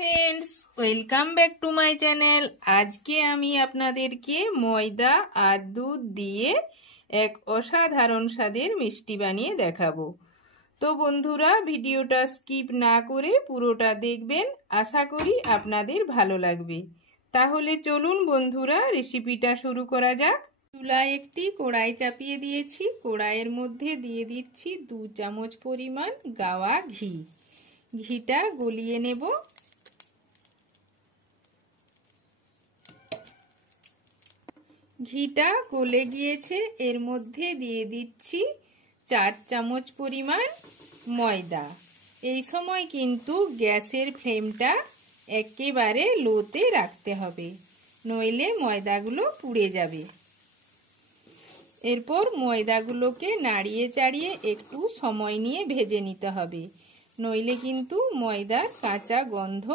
Friends welcome back to my channel. आज के आमी आपनादेरके मयदा और दूध दिए एक असाधारण स्वादेर मिष्टि बानिये देखाबो। तो बंधुरा भिडियोटा स्किप ना करे पुरोटा देखबेन, आशा करी आपनादेर भालो लागबे। ताहले चलुन बंधुरा रेसिपिटा शुरू करा जाक। चूलाय एकटी कड़ाई चापिये दिएछि। कड़ाइयेर मध्य दिए दिচ্ছি 2 চামচ परिमाण गावा घी। घीटा गलिए नेब। घीटा गले गिয়েছে, एर मध्य दिए दिচ্ছি 4 চামচ परिमाण मयदा। এই সময় কিন্তু গ্যাসের ফ্লেমটা একেবারে লোতে রাখতে হবে, নইলে ময়দাগুলো পুড়ে যাবে। এরপর ময়দাগুলোকে নাড়িয়ে চাড়িয়ে একটু সময় নিয়ে ভেজে নিতে হবে, নইলে কিন্তু ময়দার কাঁচা গন্ধ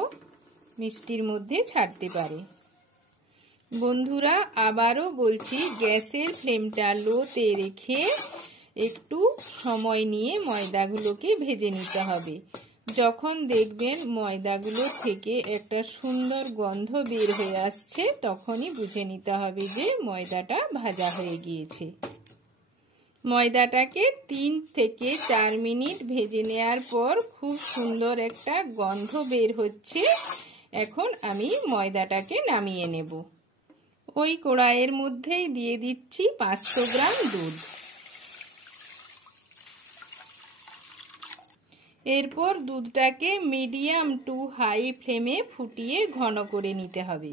মিষ্টির মধ্যে ছাড়তে পারে। বন্ধুরা আবারও বলছি, গ্যাসের ফ্লেমটা লোতে রেখে একটু সময় নিয়ে ময়দাগুলোকে ভেজে নিতে হবে। যখন দেখবেন ময়দাগুলো থেকে একটা সুন্দর গন্ধ বের হয়ে আসছে, তখনই বুঝে নিতে হবে যে ময়দাটা ভাজা হয়ে গিয়েছে। ময়দাটাকে 3 থেকে 4 মিনিট ভেজে নেওয়ার পর খুব সুন্দর একটা গন্ধ বের হচ্ছে। এখন আমি ময়দাটাকে নামিয়ে নেব। ওই কড়াইয়ের মধ্যেই দিয়ে দিচ্ছি 500 গ্রাম দুধ। এরপর দুধটাকে মিডিয়াম টু হাই ফ্লেমে ফুটিয়ে ঘন করে নিতে হবে।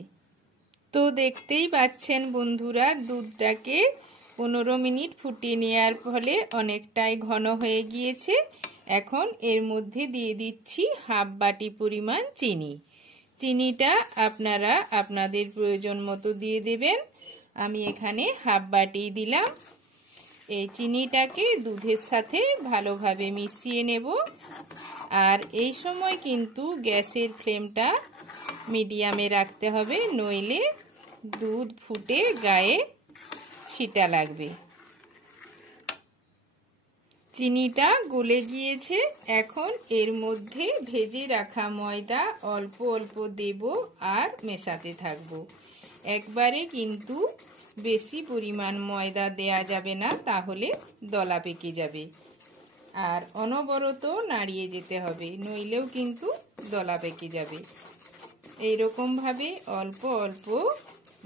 তো দেখতেই পাচ্ছেন বন্ধুরা, দুধটাকে 15 মিনিট ফুটিয়ে নেওয়ার ফলে অনেকটাই ঘন হয়ে গিয়েছে। এখন এর মধ্যে দিয়ে দিচ্ছি হাফ বাটি পরিমাণ চিনি। চিনিটা আপনারা আপনাদের প্রয়োজন মতো দিয়ে দেবেন। আমি এখানে হাফ বাটি দিলাম। এই চিনিটাকে দুধের সাথে ভালোভাবে মিশিয়ে নেব। আর এই সময় কিন্তু গ্যাসের ফ্লেমটা মিডিয়ামে রাখতে হবে, নইলে দুধ ফুটে গায়ে ছিটা লাগবে। চিনিটা গলে গিয়েছে। এখন এর মধ্যে ভেজে রাখা ময়দা অল্প অল্প দেব আর মেশাতে থাকবো। একবারে কিন্তু বেশি পরিমাণ ময়দা দেয়া যাবে না, তাহলে দলা পেকে যাবে। আর অনবরত নাড়িয়ে যেতে হবে, নইলেও কিন্তু দলা পেকে যাবে। এইরকম ভাবে অল্প অল্প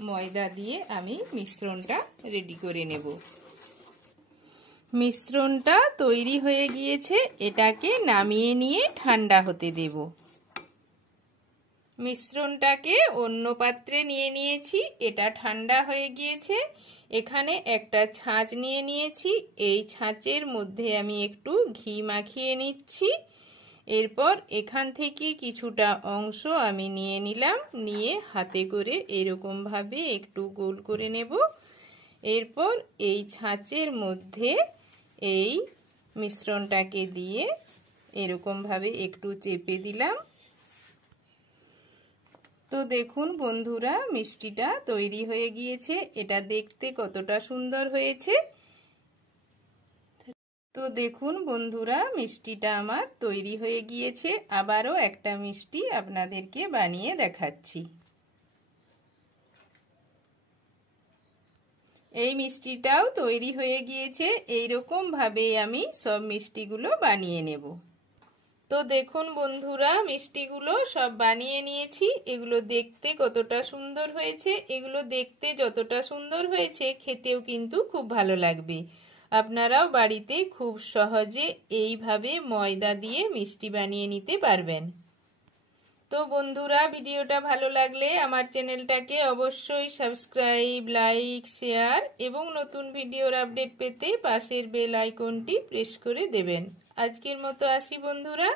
ময়দা দিয়ে আমি মিশ্রণটা রেডি করে নেব। মিশ্রণটা তৈরি হয়ে গিয়েছে, এটাকে নামিয়ে নিয়ে ঠান্ডা হতে দেব। মিশ্রণটাকে অন্য পাত্রে নিয়ে নিয়েছি, এটা ঠান্ডা হয়ে গিয়েছে। এখানে একটা ছাঁচ নিয়ে নিয়েছি। এই ছাঁচের মধ্যে আমি একটু ঘি মাখিয়ে নিচ্ছি। এরপর এখান থেকে কিছুটা অংশ আমি নিয়ে নিলাম, নিয়ে হাতে করে এরকম ভাবে একটু গোল করে নেব। এরপর এই ছাঁচের মধ্যে এই মিশ্রণটাকে দিয়ে এরকম ভাবে একটু চেপে দিলাম। তো দেখুন বন্ধুরা, মিষ্টিটা তৈরি হয়ে গিয়েছে। এটা দেখতে কতটা সুন্দর হয়েছে। তো দেখুন বন্ধুরা, মিষ্টিটা আমার তৈরি হয়ে গিয়েছে। আবারও একটা মিষ্টি আপনাদেরকে বানিয়ে দেখাচ্ছি। এই মিষ্টিটাও তৈরি হয়ে গিয়েছে। এইরকম ভাবে আমি সব মিষ্টিগুলো বানিয়ে নেব। তো দেখুন বন্ধুরা, মিষ্টিগুলো সব বানিয়ে নিয়েছি। এগুলো দেখতে কতটা সুন্দর হয়েছে। এগুলো দেখতে যতটা সুন্দর হয়েছে, খেতেও কিন্তু খুব ভালো লাগবে। আপনারাও বাড়িতে খুব সহজে এইভাবে ময়দা দিয়ে মিষ্টি বানিয়ে নিতে পারবেন। তো বন্ধুরা, ভিডিওটা ভালো লাগলে আমার চ্যানেলটাকে অবশ্যই সাবস্ক্রাইব, লাইক, শেয়ার এবং নতুন ভিডিওর আপডেট পেতে পাশের বেল আইকনটি প্রেস করে দেবেন। আজকের মতো আসি বন্ধুরা।